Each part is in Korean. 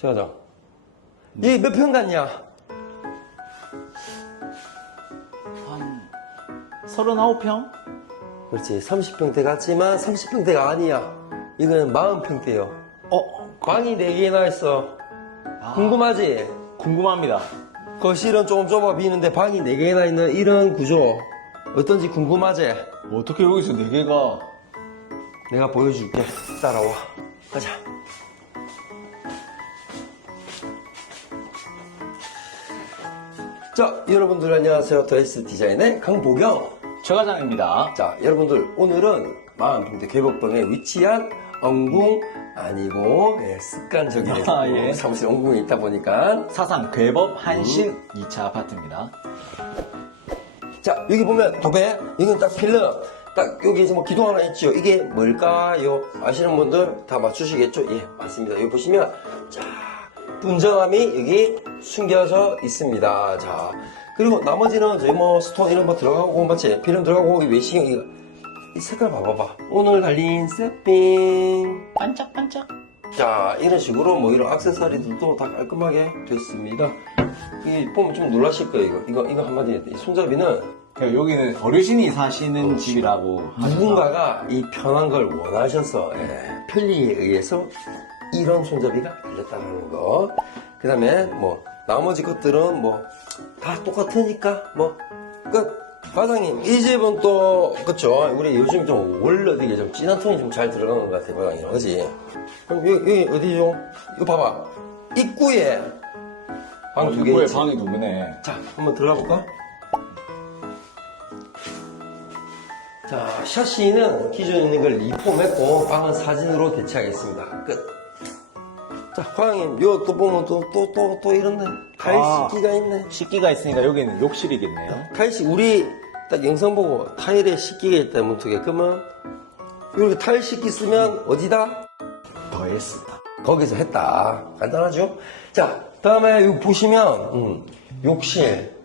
자자. 이게 몇평 같냐? 한 39평? 그렇지. 30평대 같지만 30평대가 아니야. 이거는 40평대요. 어, 방이 4개나 있어. 아. 궁금하지? 궁금합니다. 거실은 조금 좁아 비는데 방이 4개나 있는 이런 구조. 어떤지 궁금하지? 어떻게 여기서 4개가 내가 보여줄게. 따라와. 가자. 자, 여러분들 안녕하세요. 더에스 디자인의 강보경. 최 과장입니다. 자, 여러분들 오늘은 마흔평대 개복동에 위치한 엉궁 아니고 예, 습관적인 아, 예. 사무실 엉궁에 있다 보니까 사상 괴법 한신 2차 아파트입니다. 자 여기 보면 도배 이건 딱 필름 딱 여기 뭐 기둥 하나 있죠 이게 뭘까요 아시는 분들 다 맞추시겠죠 예 맞습니다 여기 보시면 자 분정함이 여기 숨겨져 있습니다. 자 그리고 나머지는 저희 뭐 스톤 이런 거 들어가고 맞지 필름 들어가고 이 외시경 이거 이 색깔 봐봐봐. 오늘 달린 세핑 반짝반짝. 자 이런 식으로 뭐 이런 액세서리들도 다 깔끔하게 됐습니다. 이 보면 좀 놀라실 거예요 이거. 이거 이거 한마디 이 손잡이는 여기는 어르신이 사시는 집이라고 누군가가 이 편한 걸 원하셔서 예, 편리에 의해서 이런 손잡이가 달렸다는 거. 그 다음에 뭐 나머지 것들은 뭐 다 똑같으니까 뭐 끝. 과장님 이 집은 또 그쵸 우리 요즘 좀 원래 되게 좀 진한 톤이 좀 잘 들어가는 것 같아 과장님 그지? 그럼 여기, 여기 어디죠? 이거 봐봐 입구에 방두개 입구에 있지? 방이 두 개네. 자, 한번 들어가 볼까? 자, 샤시는 기존에 있는 걸 리폼했고 방은 사진으로 대체하겠습니다. 끝. 자, 과장님, 요 또 보면 또, 또, 또, 또 이렇네. 타일 아. 식기가 있네. 식기가 있으니까 여기는 욕실이겠네요. 타일 식, 우리 딱 영상 보고 타일에 식기가 있다면 어떻게, 그러면 이렇게 타일 식기 쓰면 어디다? 더했습니다. 거기서 했다. 간단하죠? 자, 다음에 여기 보시면, 음, 욕실.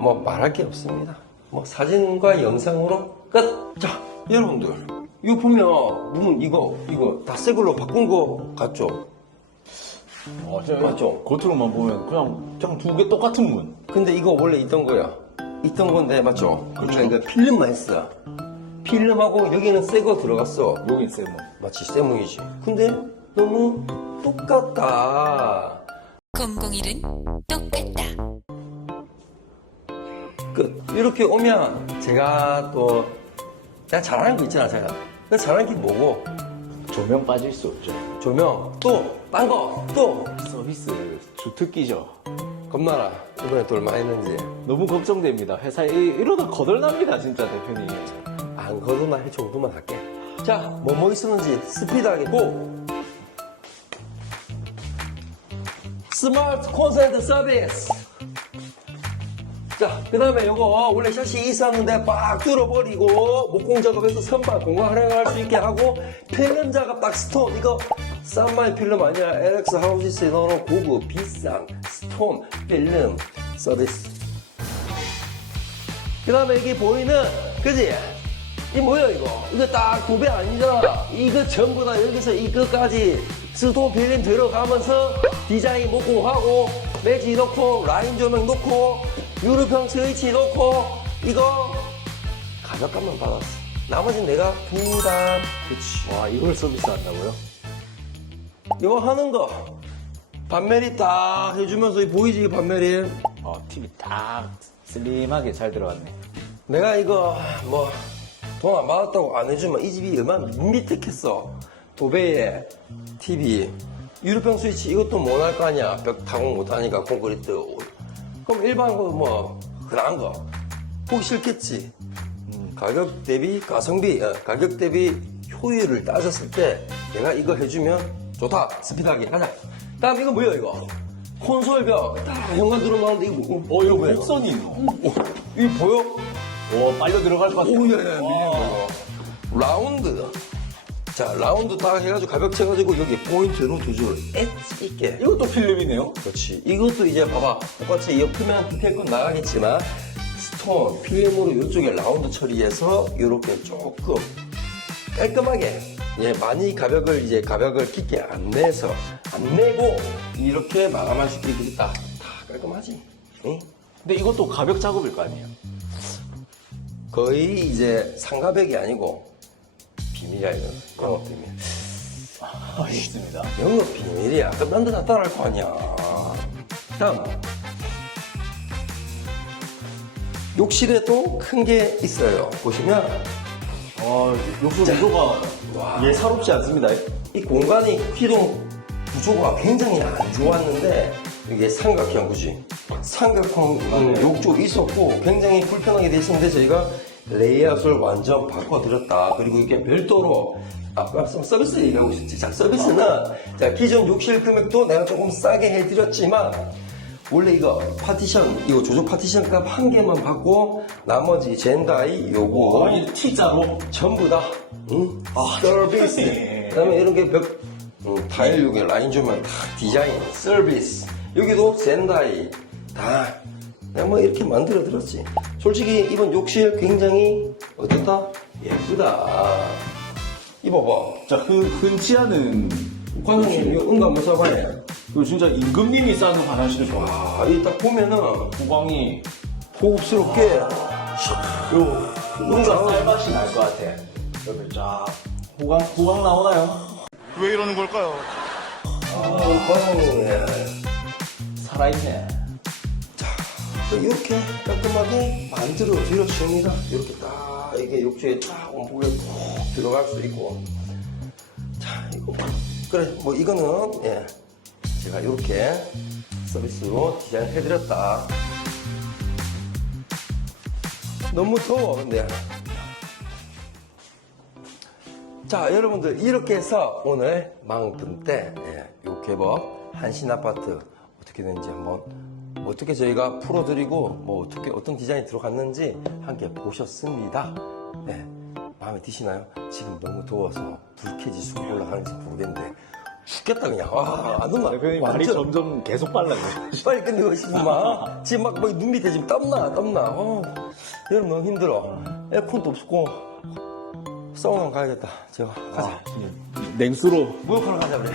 뭐 말할 게 없습니다. 뭐 사진과 영상으로 끝. 자, 여러분들. 이거 보면, 문 이거, 이거 다 새 걸로 바꾼 거 같죠? 어, 저, 맞죠? 겉으로만 보면 그냥, 그냥 두 개 똑같은 문. 근데 이거 원래 있던 거야. 있던 건데, 맞죠? 그렇죠. 이거 필름만 했어. 필름하고 여기는 새 거 들어갔어. 새 문. 마치 쇠문이지. 근데 너무 똑같다. 001은 똑같다. 끝. 이렇게 오면 제가 또 내가 잘하는 거 있잖아 제가. 내가 잘하는 게 뭐고 조명 빠질 수 없죠. 조명 또딴거또 서비스 주특기죠. 겁나라 이번에 또 얼마 했는지 너무 걱정됩니다. 회사에 이- 이러다 거덜납니다, 진짜 대표님. 안 거두만 할 정도만 할게. 자, 뭐 뭐 있었는지 스피드하게 고. 스마트 콘센트 서비스. 자, 그 다음에 요거 원래 샷이 있었는데 빡 뚫어버리고 목공 작업해서 선반 공간 활용할 수 있게 하고 필름 작업 딱 스톤 이거 싼 마이 필름 아니야 LX 하우지스에 넣어놓은 고급 비싼 스톤 필름 서비스 그 다음에 이게 보이는 그지? 이 뭐야 이거? 이거 딱 도배 아니잖아. 이거 전부 다 여기서 이거까지 스톤 필름 들어가면서 디자인 목공하고 매지 넣고 라인 조명 넣고 유럽형 스위치 넣고 이거 가격값만 받았어. 나머지는 내가 부담. 그치. 와, 이걸 서비스 한다고요? 이거 하는 거 반멜이 딱 해주면서 이 보이지 이 반멜이? 어, TV 딱 슬림하게 잘 들어갔네. 내가 이거 뭐 돈 안 받았다고 안 해주면 이 집이 얼마나 밋밋했겠어 도배에 TV 유럽형 스위치 이것도 못할 거 아니야 벽 타공 못하니까 콘크리트 그럼 일반 거뭐 흔한 거 보기 싫겠지. 음, 가격 대비 가성비 어, 가격 대비 효율을 따졌을 때 내가 이거 해주면 좋다. 스피드하게. 하자. 다음 이거 뭐야 이거? 콘솔벽. 딱 현관 들어나오는데 이거 뭐, 어, 이거 뭐야, 곡선이 있노? 어, 이거 보여? 오, 빨려 들어갈 것 같아. 오예 라운드 자 라운드 딱 해가지고 가볍게 해가지고 여기 포인트로 두 줄 엣지 있게 이것도 필름이네요? 그렇지 이것도 이제 봐봐 똑같이 옆으면 디테일건 나가겠지만 스톤 필름으로 이쪽에 라운드 처리해서 이렇게 조금 깔끔하게 예, 많이 가격을 이제 가격을 깊게 안 내서 안 내고 이렇게 마감할 수 있게 되겠다. 다 깔끔하지. 응? 근데 이것도 가벽 작업일 거 아니에요? 거의 이제 상가벽이 아니고 비밀이야 이거 영업 비밀. 알겠습니다. 영업 비밀이야. 남들 다 따라할 거 아니야. 다음. 욕실에도 큰 게 있어요. 보시면 아, 욕실 구조가 예사롭지 않습니다. 이 공간이 기동 구조가 굉장히 안 좋았는데 이게 삼각형 구지 삼각형 음, 욕조 있었고 굉장히 불편하게 돼 있었는데 저희가 레이아웃을 완전 바꿔드렸다 그리고 이게 별도로 아까 말씀 서비스 얘기하고 있었지 자 서비스는 자 기존 욕실 금액도 내가 조금 싸게 해드렸지만 원래 이거 파티션 이거 조조 파티션 값 한 개만 받고 나머지 젠다이 요거 아, 이 T자로? 전부 다, 응? 아, 서비스. 좋네. 그 다음에 이런 게 벽, 음, 타일 여기 라인 주면 다 디자인, 서비스. 여기도 샌다이. 다. 그냥 뭐 이렇게 만들어 들었지. 솔직히 이번 욕실 굉장히 어떻다? 예쁘다. 이봐봐. 자, 흔, 흔치 않은. 과장님, 이거 응가 한번 써봐요. 그 진짜 임금님이 싸는 화장실을 좋아. 와, 이딱 보면은 후광이 고급스럽게. 요, 뭔가 쌀맛이 날 것 같아. 여기 쫙. 후광, 후광 나오나요? 왜 이러는 걸까요? 아, 과장님. 예. 살아있네. 이렇게 깔끔하게 만들어 드렸습니다. 이렇게 딱 이게 욕조에 딱 온복에 푹 들어갈 수 있고. 자, 이거 그래 뭐 이거는 예 제가 이렇게 서비스로 디자인 해드렸다. 너무 더워 근데. 자 여러분들 이렇게 해서 오늘 망분 때 예, 요 개법 한신 아파트 어떻게 되는지 한번 어떻게 저희가 풀어드리고 뭐 어떻게 어떤 디자인이 들어갔는지 함께 보셨습니다. 네, 마음에 드시나요? 지금 너무 더워서 불쾌지수가 올라가는지 모르겠는데 죽겠다 그냥. 와안 온나? 대표님 말이 점점 계속 빨라져요. 빨리 끝내고 싶으면 지금 막, 막눈 밑에 지금 땀나 땀나. 어, 여름 너무 힘들어. 에어컨도 없고 사우나 가야겠다. 제가 가자 냉수로. 목욕하러 가자 그래